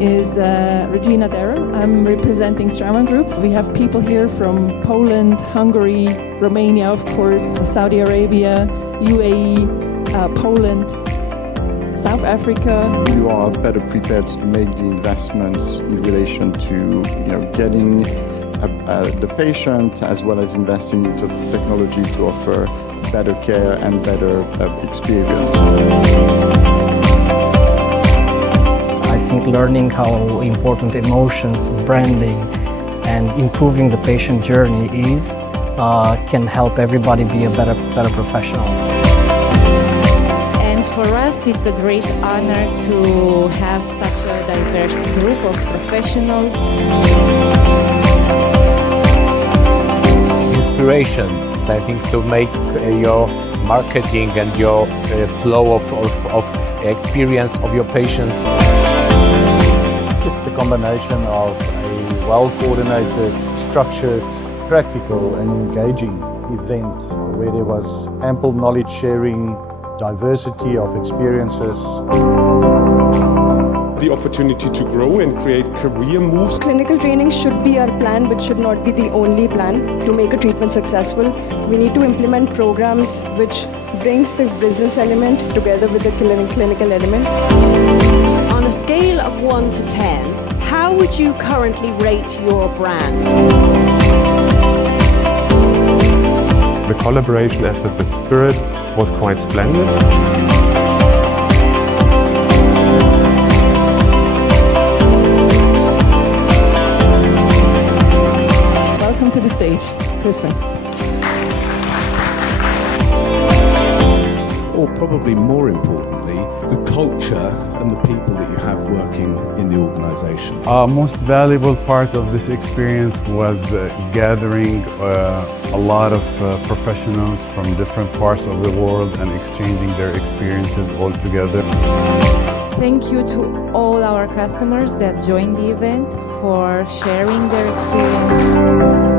is Regina Derer. I'm representing Straumann Group. We have people here from Poland, Hungary, Romania, of course, Saudi Arabia, UAE, Poland, South Africa. You are better prepared to make the investments in relation to getting the patient, as well as investing into technology to offer better care and better experience. I think learning how important emotions, branding, and improving the patient journey is can help everybody be a better professionals. And for us, it's a great honor to have such a diverse group of professionals. Inspiration, I think, to make your marketing and your flow of experience of your patients. It's the combination of a well-coordinated, structured, practical and engaging event where there was ample knowledge sharing, diversity of experiences. The opportunity to grow and create career moves. Clinical training should be our plan, but should not be the only plan. To make a treatment successful, we need to implement programs which brings the business element together with the clinical element. On a scale of 1 to 10, how would you currently rate your brand? The collaboration effort, the spirit was quite splendid. Welcome to the stage, Crispin. Or probably more importantly, the culture and the people that you have working in the organization. Most valuable part of this experience was gathering a lot of professionals from different parts of the world and exchanging their experiences all together. Thank you to all our customers that joined the event for sharing their experience.